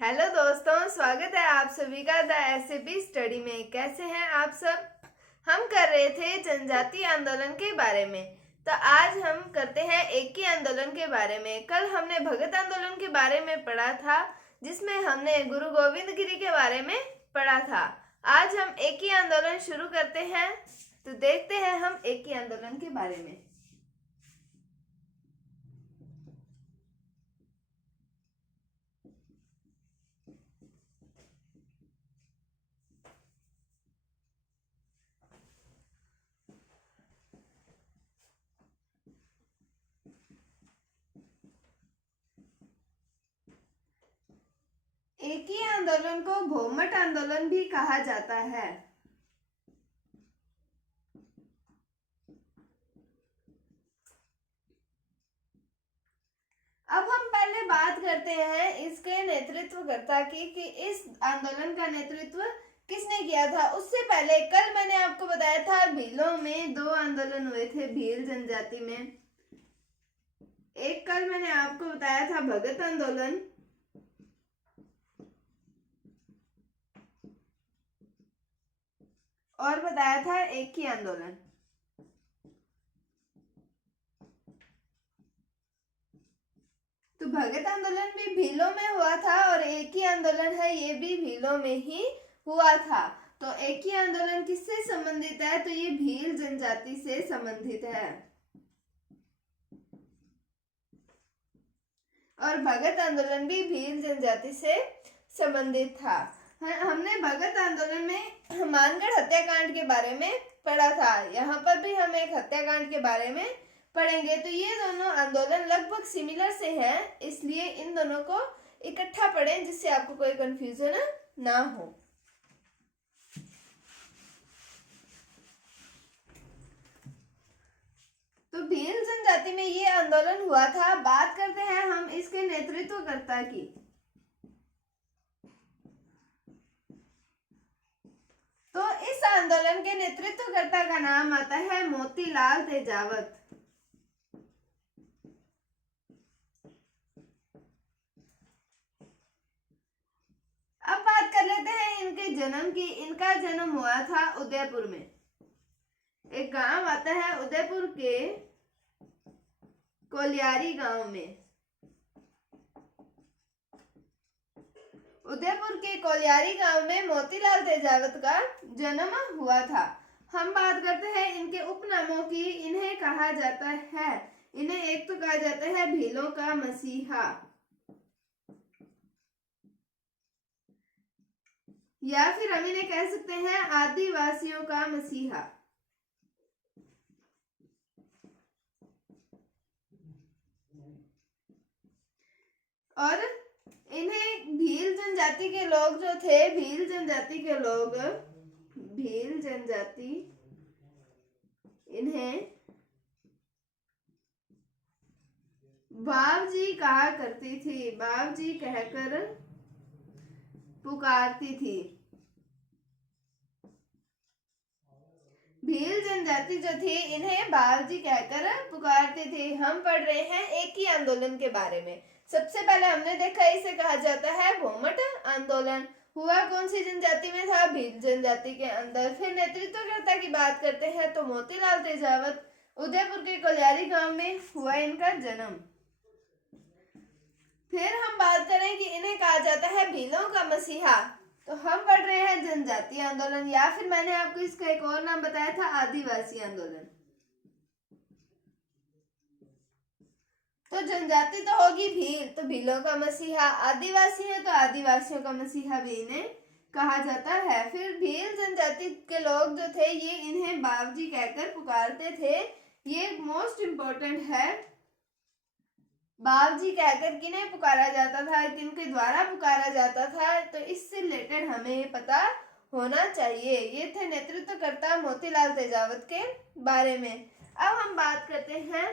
Hello दोस्तों, स्वागत है आप सभी का द एसएबी स्टडी में। कैसे हैं आप सब। हम कर रहे थे जनजातीय आंदोलन के बारे में, तो आज हम करते हैं एकी आंदोलन के बारे में। कल हमने भगत आंदोलन के बारे में पढ़ा था, जिसमें हमने गुरु गोविंद गिरी के बारे में पढ़ा था। आज हम एकी आंदोलन शुरू करते हैं, तो देखते हैं हम एकी आंदोलन के बारे में। एकी आंदोलन को भोमट आंदोलन भी कहा जाता है। अब हम पहले बात करते हैं इसके नेतृत्वकर्ता की कि इस आंदोलन का नेतृत्व किसने किया था। उससे पहले कल मैंने आपको बताया था भीलों में दो आंदोलन हुए थे भील जनजाति में। एक कल मैंने आपको बताया था भगत आंदोलन, और बताया था एकी आंदोलन। तो भगत आंदोलन भी भीलों में हुआ था और एकी आंदोलन है ये भी भीलों में ही हुआ था। तो एकी आंदोलन किससे संबंधित है, तो ये भील जनजाति से संबंधित है। और भगत आंदोलन भी भील जनजाति से संबंधित था। हमने भगत आंदोलन में मानगढ़ हत्याकांड के बारे में पढ़ा था। यहाँ पर भी हम एक हत्याकांड के बारे में पढ़ेंगे। तो ये दोनों आंदोलन लगभग सिमिलर से हैं, इसलिए इन दोनों को इकट्ठा पढ़ें जिससे आपको कोई कंफ्यूजन ना हो। तो भील जनजाति में ये आंदोलन हुआ था। बात करते हैं हम इसके नेतृत्वकर्ता की। तो इस आंदोलन के नेतृत्वकर्ता का नाम आता है मोतीलाल तेजावत। अब बात कर लेते हैं इनके जन्म की। इनका जन्म हुआ था उदयपुर में। एक गांव आता है उदयपुर के कोलियारी गांव में। उदयपुर के कोलियारी गांव में मोतीलाल तेजावत का जन्म हुआ था। हम बात करते हैं इनके उपनामों की। इन्हें कहा जाता है, इन्हें एक तो कहा जाता है भीलों का मसीहा, या फिर हम इन्हें कह सकते हैं आदिवासियों का मसीहा। और इन्हें भील जनजाति के लोग जो थे, भील जनजाति इन्हें बावजी कहा करती थी, बावजी कहकर पुकारती थी। भील जनजाति जो थी इन्हें बावजी कहकर पुकारती थी। हम पढ़ रहे हैं एकी आंदोलन के बारे में। सबसे पहले हमने देखा इसे कहा जाता है भोमट आंदोलन। हुआ कौन सी जनजाति में था, भील जनजाति के अंदर। फिर नेतृत्वकर्ता की बात करते हैं तो मोतीलाल तेजावत, उदयपुर के कोलियारी गांव में हुआ इनका जन्म। फिर हम बात करें कि इन्हें कहा जाता है भीलों का मसीहा, तो हम पढ़ रहे हैं जनजातीय आंदोलन, या फिर मैंने आपको इसका एक और नाम बताया था आदिवासी आंदोलन। तो जनजाति तो होगी भील, तो भीलों का मसीहा। आदिवासी है तो आदिवासियों का मसीहा भी इन्हें कहा जाता है। फिर भील जनजाति के लोग जो थे ये इन्हें बावजी कहकर पुकारते थे। ये मोस्ट इंपॉर्टेंट है, बावजी कहकर किन्हें पुकारा जाता था, किनके द्वारा पुकारा जाता था, तो इससे रिलेटेड हमें पता होना चाहिए। ये थे नेतृत्वकर्ता मोतीलाल तेजावत के बारे में। अब हम बात करते हैं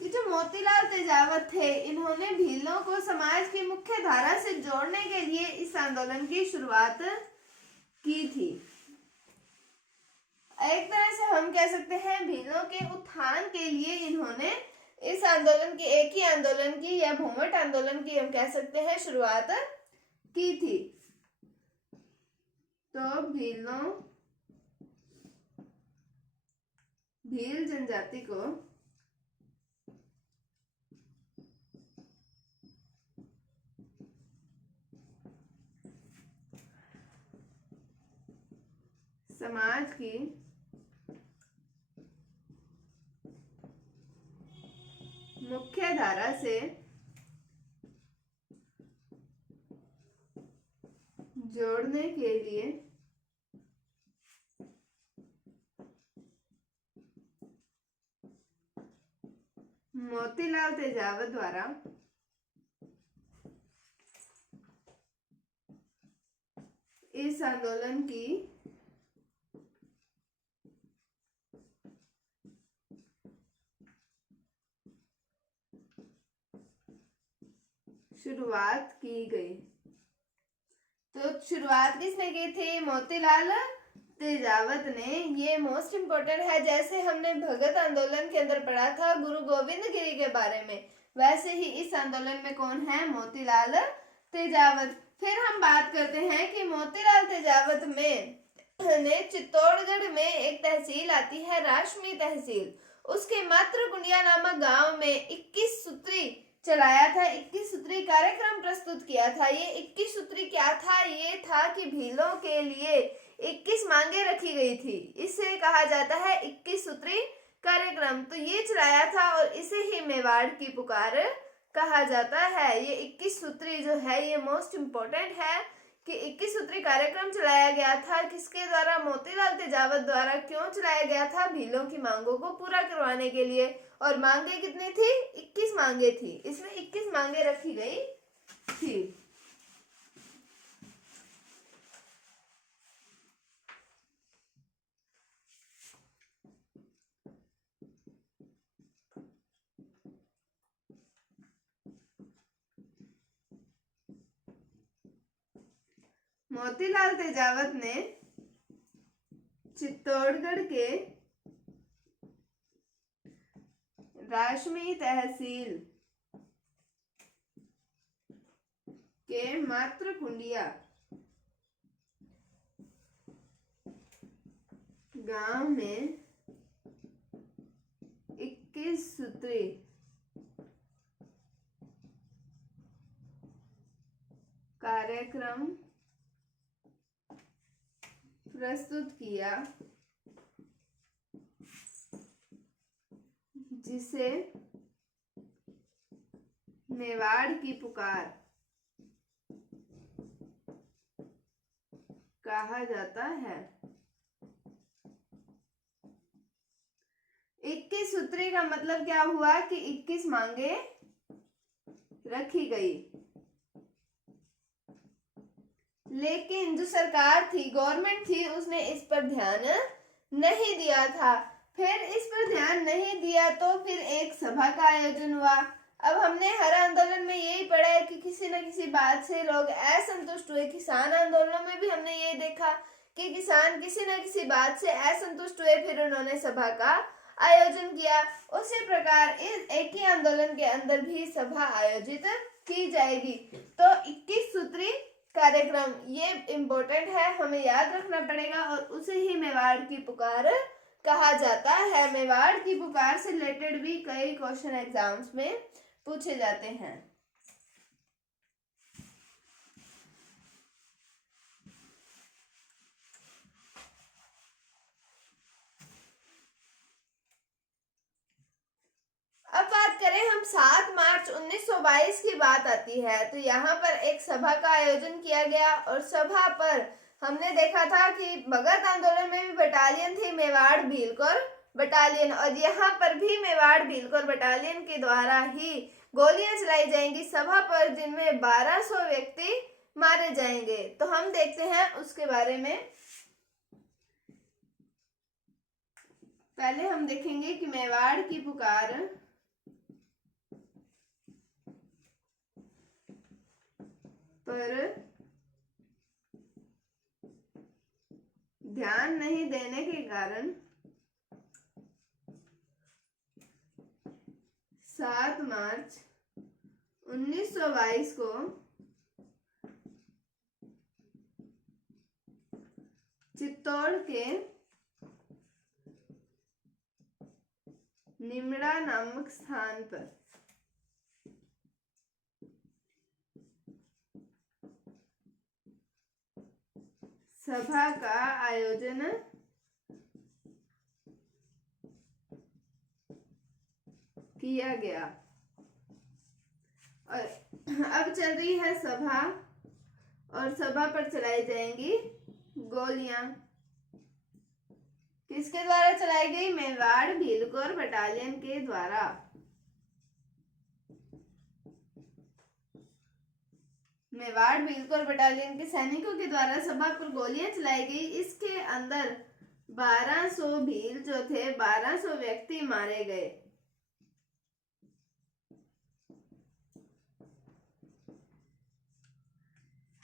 कि जो मोतीलाल तेजावत थे, इन्होंने भीलों को समाज की मुख्य धारा से जोड़ने के लिए इस आंदोलन की शुरुआत की थी। एक तरह से हम कह सकते हैं भीलों के उत्थान के लिए इन्होंने इस आंदोलन की, एक ही आंदोलन की या भूमट आंदोलन की हम कह सकते हैं शुरुआत की थी। तो भील जनजाति को समाज की मुख्य धारा से जोड़ने के लिए मोतीलाल तेजावत द्वारा इस आंदोलन की शुरुआत की गई। तो शुरुआत किसने की थी? मोतीलाल तेजावत ने। ये मोस्ट इंपोर्टेंट है। जैसे हमने भगत आंदोलन के अंदर पढ़ा था गुरु गोविंद गिरी के बारे में, वैसे ही इस आंदोलन में कौन है? मोतीलाल तेजावत। फिर हम बात करते हैं कि मोतीलाल तेजावत ने चित्तौड़गढ़ में एक तहसील आती है राशमी तहसील, उसके मातृकुंडिया नामक गांव में 21 सूत्री चलाया था, 21 सूत्री कार्यक्रम प्रस्तुत किया था। ये 21 सूत्री क्या था? ये था कि भीलों के लिए 21 मांगे रखी गई थी, इसे कहा जाता है 21 सूत्री कार्यक्रम। तो ये चलाया था और इसे ही मेवाड़ की पुकार कहा जाता है। ये 21 सूत्री जो है ये मोस्ट इंपोर्टेंट है कि 21 सूत्री कार्यक्रम चलाया गया था किसके द्वारा? मोतीलाल तेजावत द्वारा। क्यों चलाया गया था? भीलों की मांगों को पूरा करवाने के लिए। और मांगे कितनी थी? 21 मांगे थी, इसमें 21 मांगे रखी गई थी। मोतीलाल तेजावत ने चित्तौड़गढ़ के राशमी तहसील के मातृकुंडिया गांव में 21 सूत्री कार्यक्रम प्रस्तुत किया, जिसे मेवाड़ की पुकार कहा जाता है। 21 सूत्री का मतलब क्या हुआ कि 21 मांगे रखी गई, लेकिन जो सरकार थी, गवर्नमेंट थी, उसने इस पर ध्यान नहीं दिया था। फिर इस पर ध्यान नहीं दिया तो फिर एक सभा का आयोजन हुआ। अब हमने हर आंदोलन में यही पढ़ा है कि किसी न किसी बात से लोग असंतुष्ट हुए। किसान आंदोलन में भी हमने ये देखा कि किसान किसी न किसी बात से असंतुष्ट हुए, फिर उन्होंने सभा का आयोजन किया। उसी प्रकार इस एक ही आंदोलन के अंदर भी सभा आयोजित की जाएगी। तो 21 सूत्री कार्यक्रम ये इम्पोर्टेंट है, हमें याद रखना पड़ेगा और उसे ही मेवाड़ की पुकार कहा जाता है। मेवाड़ की पुकार से रिलेटेड भी कई क्वेश्चन एग्जाम्स में पूछे जाते हैं। अब बात करें हम 7 मार्च 1922 की बात आती है, तो यहाँ पर एक सभा का आयोजन किया गया और सभा पर हमने देखा था कि भगत आंदोलन में भी बटालियन थी मेवाड़ भीलकोर बटालियन, और यहाँ पर भी मेवाड़ भीलकोर बटालियन के द्वारा ही गोलियां चलाई जाएंगी सभा पर, जिनमें 1200 व्यक्ति मारे जाएंगे। तो हम देखते हैं उसके बारे में। पहले हम देखेंगे कि मेवाड़ की पुकार पर ध्यान नहीं देने के कारण 7 मार्च 1922 को चित्तौड़ के निमड़ा नामक स्थान पर सभा का आयोजन किया गया। और अब चल रही है सभा, और सभा पर चलाई जाएंगी गोलियां। किसके द्वारा चलाई गई? मेवाड़ भीलकोर बटालियन के द्वारा। मेवाड़ भीलकोर बटालियन के सैनिकों के द्वारा सभा पर गोलियां चलाई गई। इसके अंदर 1200 भील जो थे, 1200 व्यक्ति मारे गए।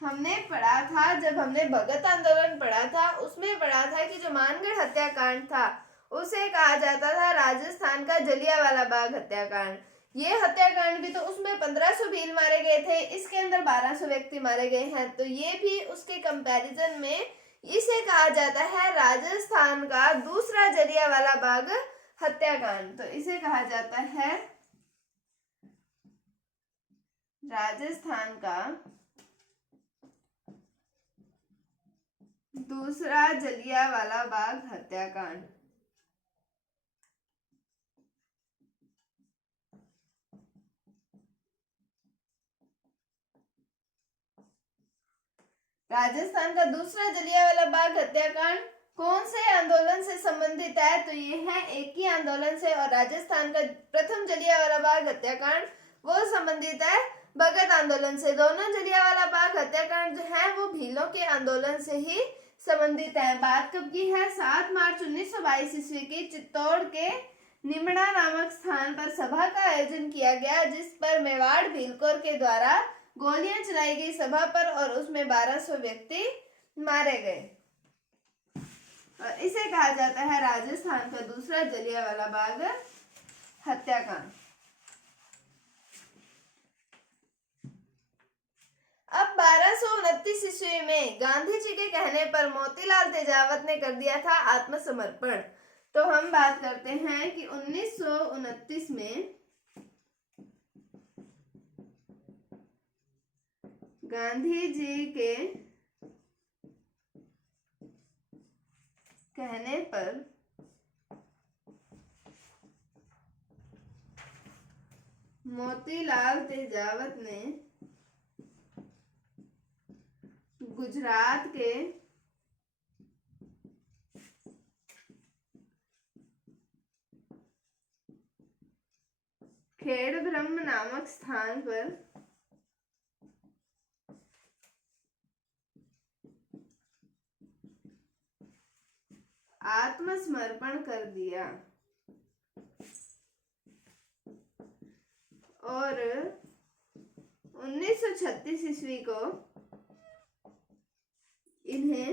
हमने पढ़ा था, जब हमने भगत आंदोलन पढ़ा था, उसमें पढ़ा था कि जो मानगढ़ हत्याकांड था उसे कहा जाता था राजस्थान का जलियांवाला बाग हत्याकांड। ये हत्याकांड भी तो उसमें 1500 भील मारे गए थे, इसके अंदर 1200 व्यक्ति मारे गए हैं, तो ये भी उसके कंपैरिजन में इसे कहा जाता है राजस्थान का दूसरा जलियांवाला बाग हत्याकांड। तो इसे कहा जाता है राजस्थान का दूसरा जलियांवाला बाग हत्याकांड। राजस्थान का दूसरा जलियांवाला बाग हत्याकांड कौन से आंदोलन से संबंधित है? तो ये है एक ही आंदोलन से। और राजस्थान का प्रथम जलियांवाला बाग हत्याकांड वो संबंधित है भगत आंदोलन से। दोनों जलियांवाला बाग हत्याकांड जो है वो भीलों के आंदोलन से ही संबंधित है। बात कब की है? 7 मार्च 1922 ईस्वी की चित्तौड़ के निमड़ा नामक स्थान पर सभा का आयोजन किया गया, जिस पर मेवाड़ भीलकोर के द्वारा गोलियां चलाई गई सभा पर, और उसमें 1200 व्यक्ति मारे गए। और इसे कहा जाता है राजस्थान का दूसरा जलियांवाला बाग हत्याकांड। अब 1229 ईस्वी में गांधी जी के कहने पर मोतीलाल तेजावत ने कर दिया था आत्मसमर्पण। तो हम बात करते हैं कि 1929 में गांधी जी के कहने पर मोतीलाल तेजावत ने गुजरात के खेड़ब्रह्म नामक स्थान पर आत्मसमर्पण कर दिया। और 1936 ईस्वी को इन्हें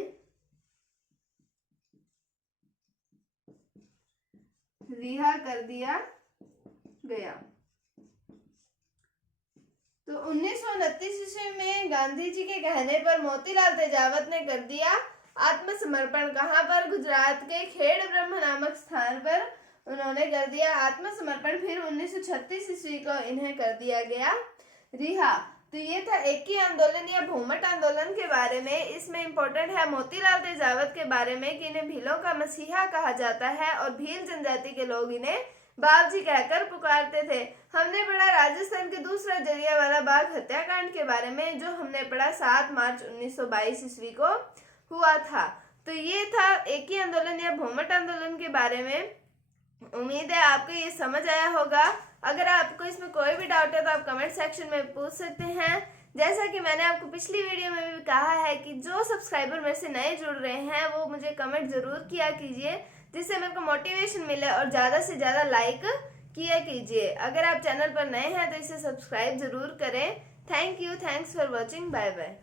रिहा कर दिया गया। तो 1929 ईस्वी में गांधी जी के कहने पर मोतीलाल तेजावत ने कर दिया आत्मसमर्पण। कहां पर? गुजरात के खेड़ब्रह्म नामक स्थान पर उन्होंने कर दिया आत्मसमर्पण। फिर 1936 ईस्वी को इन्हें कर दिया गया रिहा। तो ये था एक ही आंदोलन या भूमट आंदोलन के बारे में। इसमें इंपॉर्टेंट है मोतीलाल तेजावत के बारे में कि इन्हें भीलों का मसीहा कहा जाता है, और भील जनजाति के लोग इन्हें बाबजी कहकर पुकारते थे। हमने पढ़ा राजस्थान के दूसरा जलियांवाला बाग हत्याकांड के बारे में, जो हमने पढ़ा 7 मार्च 1922 ईस्वी को हुआ था। तो ये था एक ही आंदोलन या भूमट आंदोलन के बारे में। उम्मीद है आपको ये समझ आया होगा। अगर आपको इसमें कोई भी डाउट है तो आप कमेंट सेक्शन में पूछ सकते हैं। जैसा कि मैंने आपको पिछली वीडियो में भी कहा है कि जो सब्सक्राइबर मेरे से नए जुड़ रहे हैं वो मुझे कमेंट ज़रूर किया कीजिए, जिससे मेरे को मोटिवेशन मिले, और ज़्यादा से ज़्यादा लाइक किया कीजिए। अगर आप चैनल पर नए हैं तो इसे सब्सक्राइब ज़रूर करें। Thank you, thanks for watching, bye bye.